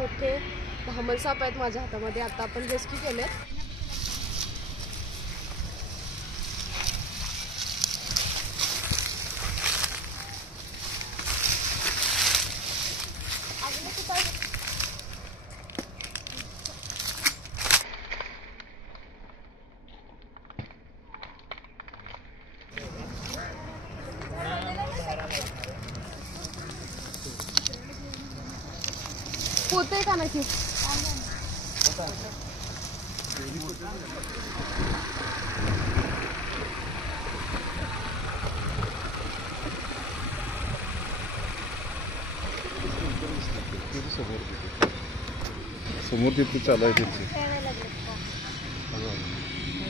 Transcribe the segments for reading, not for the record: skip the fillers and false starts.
मोठे धामल साप आहेत माझ्या हातामध्ये. आता आपण रेस्क्यू केले. पोते का नक्की समोर तिथे चालू आहे तिथे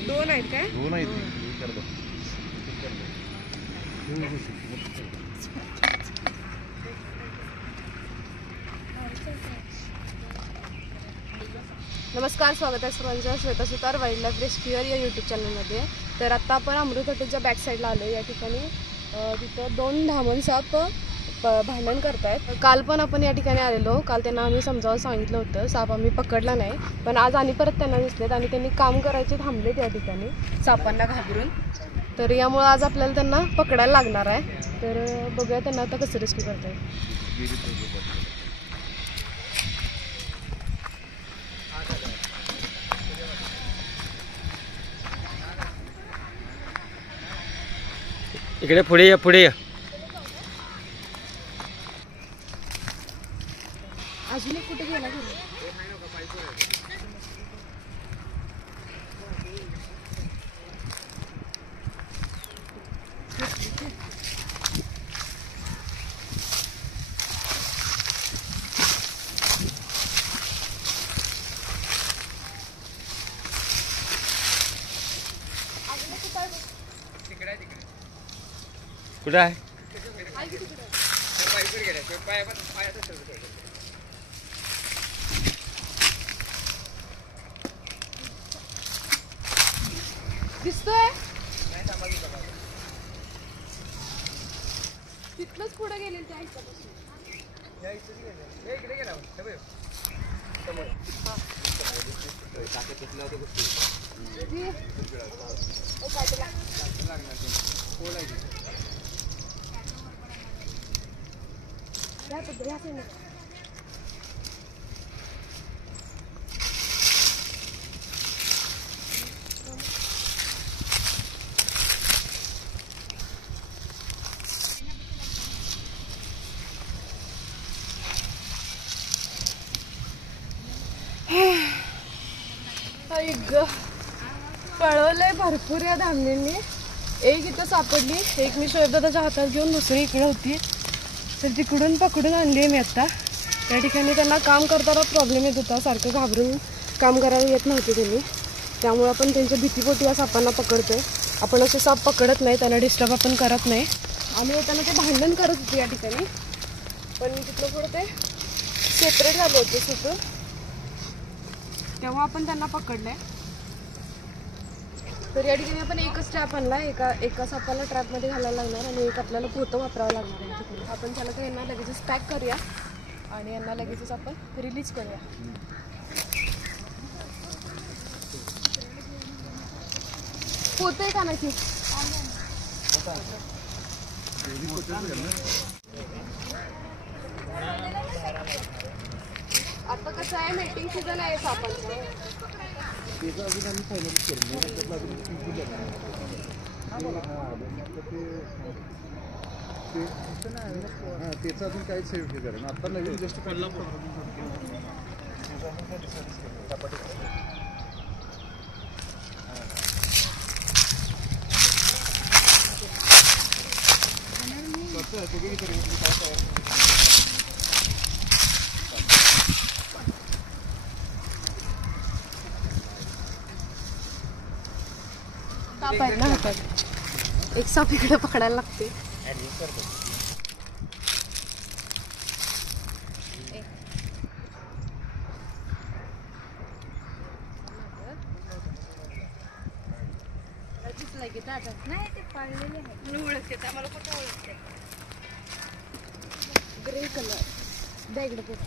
2 आहेत काय? 2 आहेत. नमस्कार, स्वागत आहे सर्वांचं श्वेता सुतार वाईल्ड लाईफ रेस्क्यूअर या यूट्यूब चॅनलमध्ये. तर आता आपण अमृत हॉटेलच्या बॅक साईडला आलो. या ठिकाणी तिथं 2 धामण साप भांडण करत आहेत. काल पण आपण या ठिकाणी आलेलो. काल त्यांना आम्ही समजावून सांगितलं होतं, साप आम्ही पकडला नाही. पण आज आणि परत त्यांना दिसलेत आणि त्यांनी काम करायचे थांबलेत या ठिकाणी सापांना घाबरून. तर यामुळे आज आपल्याला त्यांना पकडायला लागणार आहे. तर बघूया त्यांना आता कसं रेस्क्यू करतायत. इकडे पुढे या, पुढे या. अजून एक कुठे गेला घरी? कुठं आहे? दिसतोय तिथलंच पुढे गेले त्या ऐकापासून. पळवलंय भरपूर या धामणींनी. एक इथं सापडली, एक मी शोधदाच्या हातात घेऊन दुसरी इकडे होती. तर तिकडून पकडून आणली मी आत्ता. त्या ठिकाणी त्यांना काम करताना प्रॉब्लेम येत होता, सारखं घाबरून काम करायला येत नव्हते त्यांनी. त्यामुळे आपण त्यांच्या भीतीपोटी या सापांना पकडतोय. आपण असे साप पकडत नाही, त्यांना डिस्टर्ब आपण करत नाही. आम्ही येताना ते भांडण करत होते या ठिकाणी, पण तिथलं पुढं ते सेपरेट झाले होते सुटून. तेव्हा आपण त्यांना पकडलंय. तर या ठिकाणी आपण एकच ट्रॅप आणला. एका सापाला ट्रॅपमध्ये घालायला लागणार आणि एक आपल्याला पोतं वापरावं लागणार आहे तिकडे. आपण त्याला तर यांना लगेचच पॅक करूया आणि यांना लगेचच आपण रिलीज करूया. पोतं का नक्की आता कसं आहे, मेटिंग सीझन आहे सापांचं. त्याचं अजून काहीच सेफ्टी करेल. आता नवीन जस्ट साप आहेत ना हातात. एक साप इकडे पकडायला लागते. नाही ते पाळलेले आहे. ओळखते आम्हाला कुठं ओळखते. ग्रे कलर द्या इकडे पोट.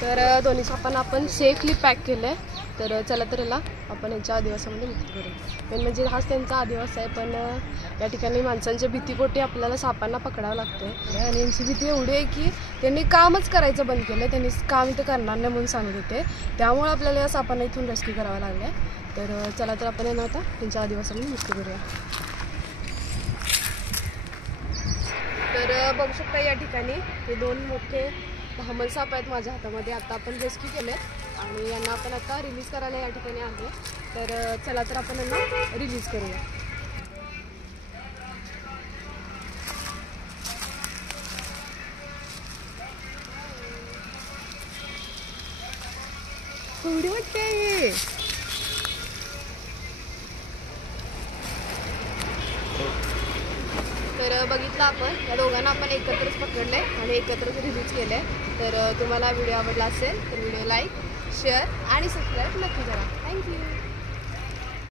तर दोन्ही सापांना आपण सेफली पॅक केलं आहे. तर चला तर याला आपण यांच्या आदिवासामध्ये मुक्त करू. मेन म्हणजे हाच त्यांचा आदिवास आहे, पण या ठिकाणी माणसांच्या भीतीपोटी आपल्याला सापांना पकडावं लागतं. आणि यांची भीती एवढी आहे की त्यांनी कामच करायचं बंद केलं. त्यांनी काम इथं करणार नाही म्हणून सांगत होते. त्यामुळे आपल्याला या सापांना इथून रेस्क्यू करावं लागलं आहे. तर चला तर आपण यांना आता त्यांच्या आदिवासामध्ये मुक्त करूया. तर बघू शकता या ठिकाणी हे 2 मोठे धामण साप आहेत माझ्या हातामध्ये. आता आपण रेस्क्यू केले आणि यांना आपण आता रिलीज करायला या ठिकाणी आहे. तर चला तर आपण यांना रिलीज करूया. एवढी वाटते. तर बघितलं आपण या दोघांना आपण एकत्रच पकडले आणि एकत्रच रिलीज केले. तर तुम्हाला व्हिडिओ आवडला असेल तर व्हिडिओ लाईक, शेअर आणि सबस्क्राईब नक्की करा. थँक्यू.